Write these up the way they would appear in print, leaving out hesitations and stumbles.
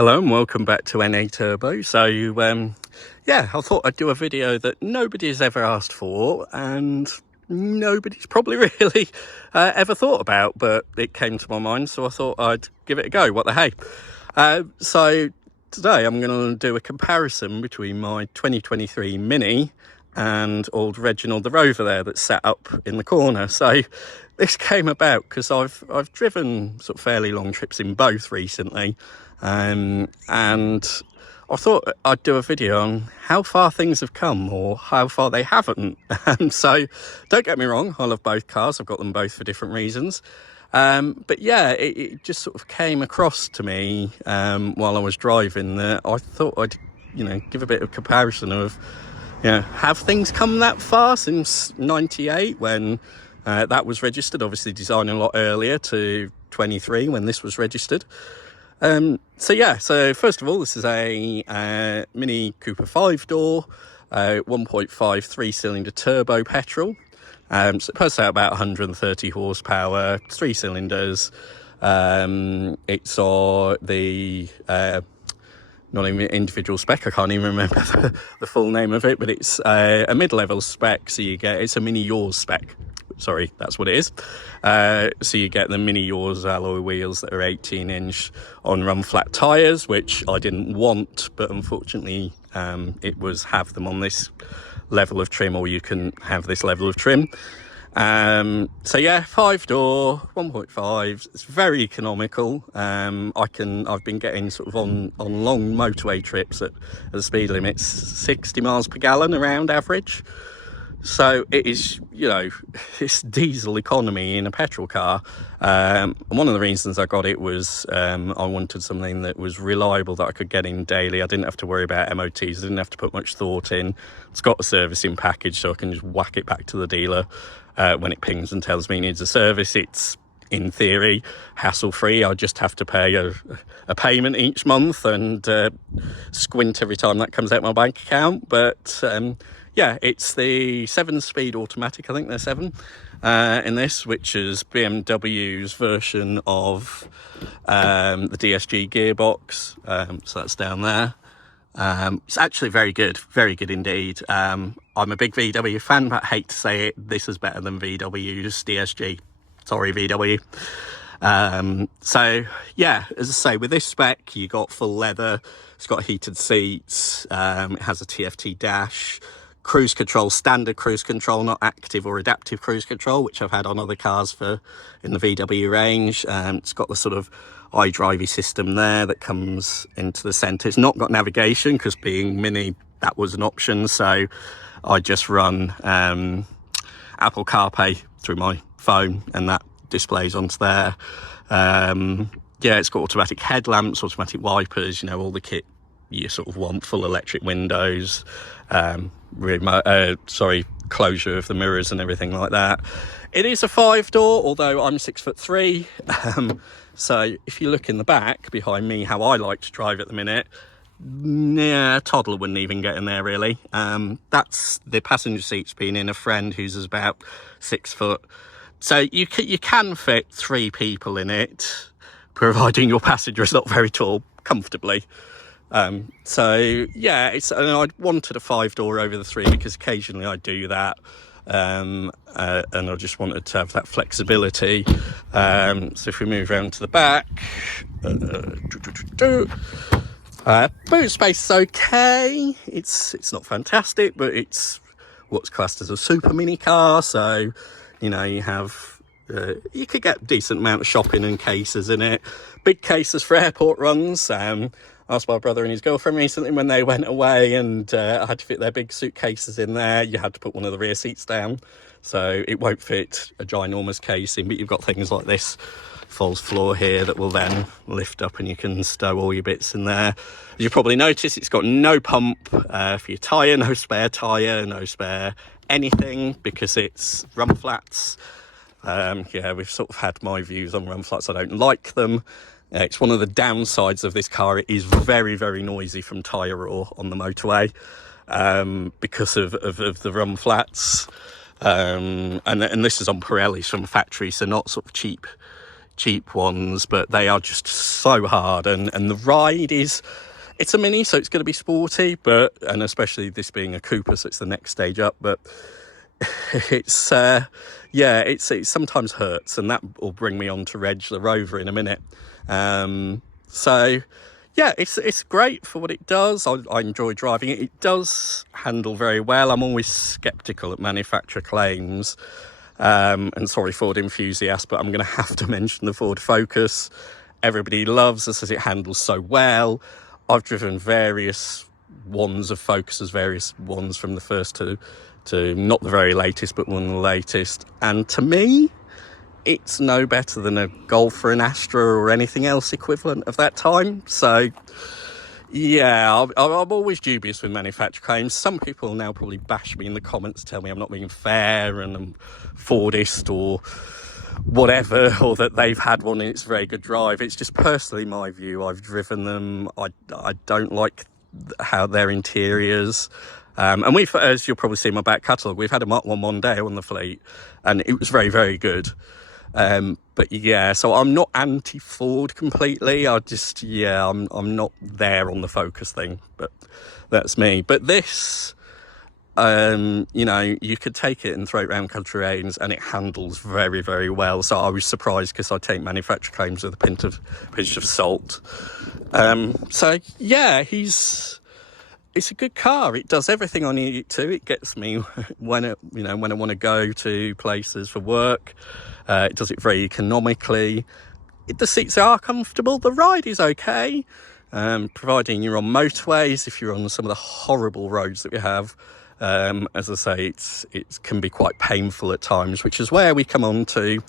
Hello and welcome back to NA Turbo. So yeah, I thought I'd do a video that nobody has ever asked for and nobody's probably really ever thought about, but it came to my mind, so I thought I'd give it a go. What the hey. So today I'm going to do a comparison between my 2023 Mini and old Reginald the Rover there that's sat up in the corner. So this came about because I've driven sort of fairly long trips in both recently, and I thought I'd do a video on how far things have come or how far they haven't. So don't get me wrong, I love both cars. I've got them both for different reasons. But yeah, it just sort of came across to me while I was driving that I thought I'd, give a bit of comparison of, have things come that far since 98 when that was registered, obviously designed a lot earlier, to 23 when this was registered. So first of all, this is a Mini Cooper 5-door, 1.5 3-cylinder turbo petrol. So it puts out about 130 horsepower, 3 cylinders. It's the not even individual spec, I can't even remember the full name of it, but it's a mid-level spec, so it's a Mini Yours spec. Sorry, that's what it is. So you get the Mini Yours alloy wheels that are 18-inch on run flat tyres, which I didn't want, but unfortunately it was have them on this level of trim, or you can have this level of trim. So yeah, 5-door, 1.5. It's very economical. I've been getting sort of on long motorway trips at the speed limits 60 miles per gallon around average. So it is, it's diesel economy in a petrol car. And one of the reasons I got it was I wanted something that was reliable, that I could get in daily. I didn't have to worry about MOTs. I didn't have to put much thought in. It's got a servicing package, so I can just whack it back to the dealer when it pings and tells me it needs a service. It's, in theory, hassle-free. I just have to pay a payment each month and squint every time that comes out my bank account. But yeah, it's the 7-speed automatic. I think they're 7 in this, which is BMW's version of the DSG gearbox. So that's down there. It's actually very good indeed. I'm a big VW fan, but I hate to say it, this is better than VW's DSG. Sorry, VW. So yeah, as I say, with this spec, you got full leather. It's got heated seats. It has a TFT dash. Cruise control, standard cruise control, not active or adaptive cruise control, which I've had on other cars in the VW range. It's got the sort of iDrivey system there that comes into the centre. It's not got navigation because, being Mini, that was an option. So I just run Apple CarPlay through my phone, and that displays onto there. Yeah, it's got automatic headlamps, automatic wipers, all the kit you sort of want, full electric windows, closure of the mirrors and everything like that. It is a 5-door, although I'm 6'3". So if you look in the back behind me, how I like to drive at the minute, yeah, toddler wouldn't even get in there really. That's the passenger seat's been in a friend who's about 6 foot. So you can fit 3 people in it, providing your passenger is not very tall, comfortably. So yeah, and I wanted a 5-door over the 3 because occasionally I do that, and I just wanted to have that flexibility. So if we move around to the back, boot space is okay. It's not fantastic, but it's what's classed as a super mini car. So you have you could get a decent amount of shopping and cases in it. Big cases for airport runs. I asked my brother and his girlfriend recently when they went away, and I had to fit their big suitcases in there. You had to put one of the rear seats down, so it won't fit a ginormous case in, but you've got things like this false floor here that will then lift up and you can stow all your bits in there. As you probably noticed, it's got no pump for your tyre, no spare anything, because it's run flats. Yeah, we've sort of had my views on run flats. I don't like them. It's one of the downsides of this car. It is very, very noisy from tyre roar on the motorway because of the run flats. And this is on Pirellis from factory, so not sort of cheap cheap ones, but they are just so hard, and the ride is, it's a Mini, so it's going to be sporty, but, and especially this being a Cooper, so it's the next stage up, but it's yeah, it sometimes hurts, and that will bring me on to reg the Rover in a minute. So yeah, it's great for what it does. I enjoy driving it. It does handle very well. I'm always skeptical at manufacturer claims, and sorry, Ford enthusiasts, but I'm going to have to mention the Ford Focus. Everybody loves us as it handles so well. I've driven various ones of Focuses, various ones from the first to not the very latest, but one of the latest. And to me, it's no better than a Golf or an Astra or anything else equivalent of that time. So, yeah, I'm always dubious with manufacturer claims. Some people now probably bash me in the comments, tell me I'm not being fair and I'm Fordist or whatever, or that they've had one and it's a very good drive. It's just personally my view. I've driven them. I don't like how their interiors. And we've, as you'll probably see in my back catalogue, we've had a Mark 1 Mondeo on the fleet, and it was very, very good. But yeah, so I'm not anti-Ford completely. I just, yeah, I'm not there on the Focus thing, but that's me. But this, you know, you could take it and throw it around country lanes, and it handles very, very well. So I was surprised, because I take manufacturer claims with a pinch of salt. So yeah, it's a good car. It does everything I need it to. It gets me when I want to go to places for work. It does it very economically. The seats are comfortable. The ride is okay, providing you're on motorways. If you're on some of the horrible roads that we have, as I say, it can be quite painful at times, which is where we come on to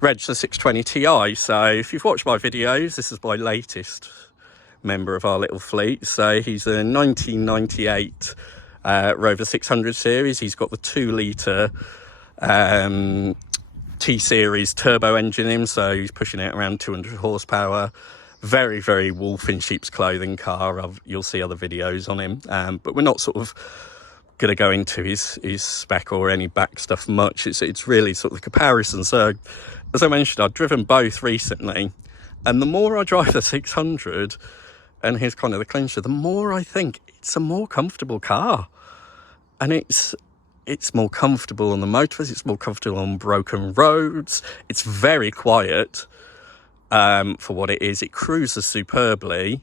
reg the 620 Ti. So if you've watched my videos, this is my latest member of our little fleet. So he's a 1998 Rover 600 series. He's got the 2-litre T-Series turbo engine in him, so he's pushing it around 200 horsepower. Very, very wolf in sheep's clothing car. You'll see other videos on him, but we're not sort of going to go into his spec or any back stuff much. It's really sort of the comparison. So as I mentioned, I've driven both recently, and the more I drive the 600, and here's kind of the clincher, the more I think it's a more comfortable car. And it's more comfortable on the motorways, it's more comfortable on broken roads, it's very quiet for what it is. It cruises superbly.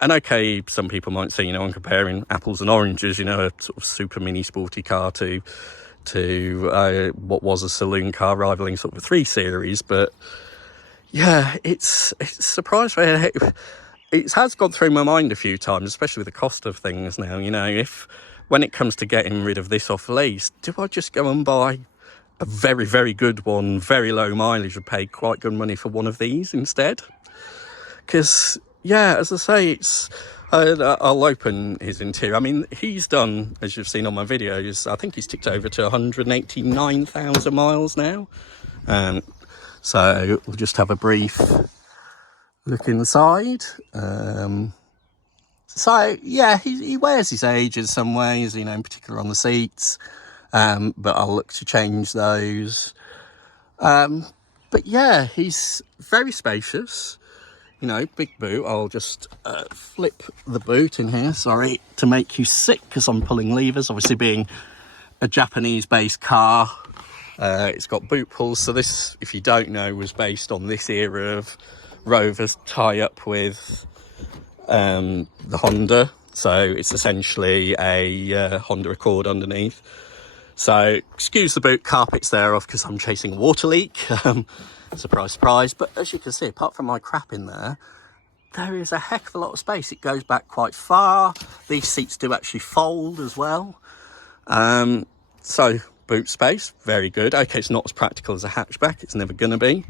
And okay, some people might say, I'm comparing apples and oranges, a sort of super mini sporty car to what was a saloon car rivaling sort of a 3 Series. But yeah, it's surprised me. It has gone through my mind a few times, especially with the cost of things now. If when it comes to getting rid of this off lease, do I just go and buy a very, very good one, very low mileage, and pay quite good money for one of these instead? Because, yeah, as I say, I'll open his interior. I mean, he's done, as you've seen on my videos, I think he's ticked over to 189,000 miles now. So we'll just have a brief look inside. So yeah, he wears his age in some ways, in particular on the seats, but I'll look to change those. But yeah, he's very spacious, big boot. I'll just flip the boot in here, sorry, to make you sick, because I'm pulling levers. Obviously, being a Japanese-based car, it's got boot pulls. So this, if you don't know, was based on this era of Rover's tie-up with the Honda. So it's essentially a Honda Accord underneath. So excuse the boot carpets there off, because I'm chasing a water leak. Surprise, surprise. But as you can see, apart from my crap in there is a heck of a lot of space. It goes back quite far. These seats do actually fold as well. So boot space, very good. Okay, it's not as practical as a hatchback. It's never going to be.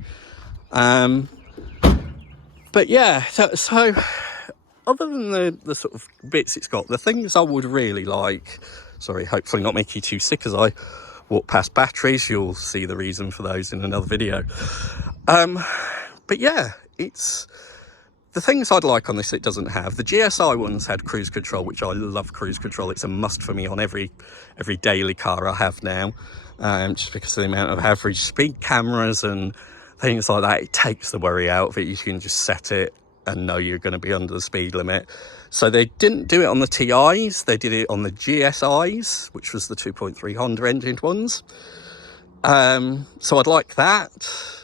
But yeah, so other than the sort of bits it's got, the things I would really like, sorry, hopefully not make you too sick as I walk past batteries. You'll see the reason for those in another video. But yeah, it's the things I'd like on this it doesn't have. The GSI ones had cruise control, which I love cruise control. It's a must for me on every daily car I have now, just because of the amount of average speed cameras and things like that. It takes the worry out of it. You can just set it and know you're going to be under the speed limit. So they didn't do it on the TIs, they did it on the GSIs, which was the 2.3 Honda engined ones. So I'd like that.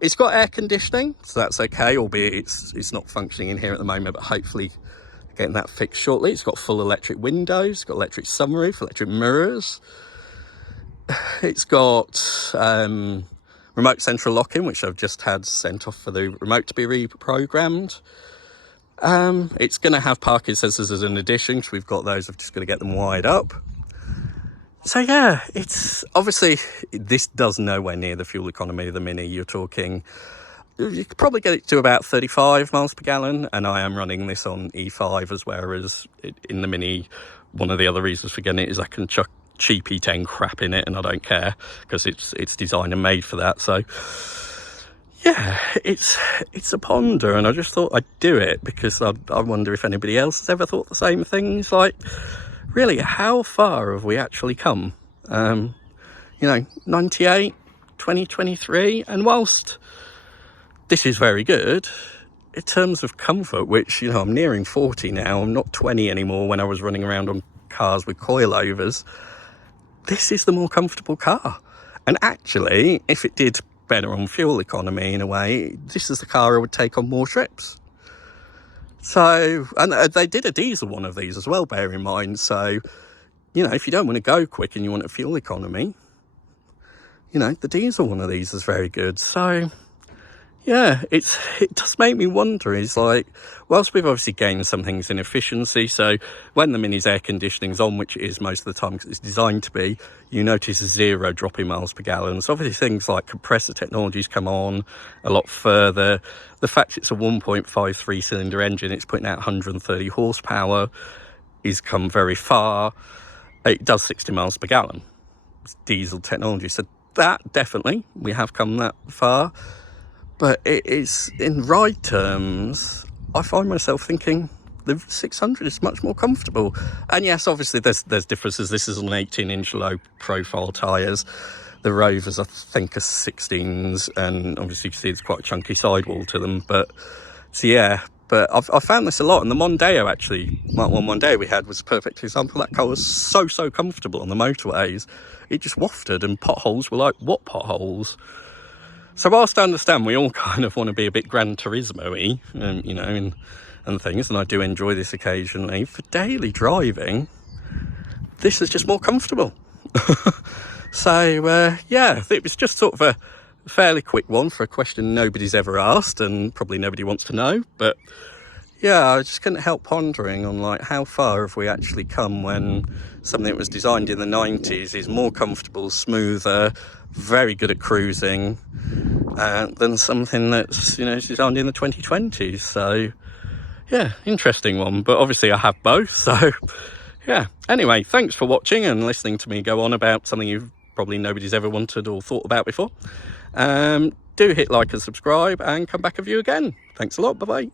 It's got air conditioning, so that's okay, albeit it's not functioning in here at the moment, but hopefully getting that fixed shortly. It's got full electric windows, it's got electric sunroof, electric mirrors. It's got remote central locking, which I've just had sent off for the remote to be reprogrammed. It's going to have parking sensors as an addition, because we've got those. I've just got to get them wired up. So yeah, it's obviously, this does nowhere near the fuel economy of the Mini. You're talking, you could probably get it to about 35 miles per gallon, and I am running this on E5 as well as in the Mini. One of the other reasons for getting it is I can chuck cheap E10 crap in it, and I don't care, because it's designed and made for that. So yeah, it's a ponder, and I just thought I'd do it because I wonder if anybody else has ever thought the same things. Like, really, how far have we actually come? 98, 2023, and whilst this is very good in terms of comfort, which, I'm nearing 40 now, I'm not 20 anymore when I was running around on cars with coilovers, this is the more comfortable car. And actually, if it did better on fuel economy in a way, this is the car I would take on more trips. So, and they did a diesel one of these as well, bear in mind. So, if you don't want to go quick and you want a fuel economy, the diesel one of these is very good. So yeah, it does make me wonder, is like, whilst we've obviously gained some things in efficiency, so when the Mini's air conditioning's on, which it is most of the time because it's designed to be, you notice a 0 drop in miles per gallon. So obviously things like compressor technologies come on a lot further. The fact it's a 1.53 cylinder engine, it's putting out 130 horsepower, is come very far. It does 60 miles per gallon. It's diesel technology. So that definitely, we have come that far. But it is, in ride terms, I find myself thinking the 600 is much more comfortable. And yes, obviously there's differences. This is on 18-inch low profile tyres. The Rovers, I think, are 16s, and obviously you can see it's quite a chunky sidewall to them. But so yeah, but I've found this a lot. And the Mondeo, actually, one Mondeo we had was a perfect example. That car was so comfortable on the motorways. It just wafted, and potholes were like, what potholes? So whilst I understand we all kind of want to be a bit Gran Turismo-y, and things, and I do enjoy this occasionally, for daily driving, this is just more comfortable. So, yeah, it was just sort of a fairly quick one for a question nobody's ever asked, and probably nobody wants to know. But yeah, I just couldn't help pondering on, like, how far have we actually come when something that was designed in the 90s is more comfortable, smoother, very good at cruising, than something that's, designed in the 2020s. So yeah, interesting one. But obviously I have both, so yeah. Anyway, thanks for watching and listening to me go on about something you've probably nobody's ever wanted or thought about before. Do hit like and subscribe, and come back a view again. Thanks a lot. Bye bye.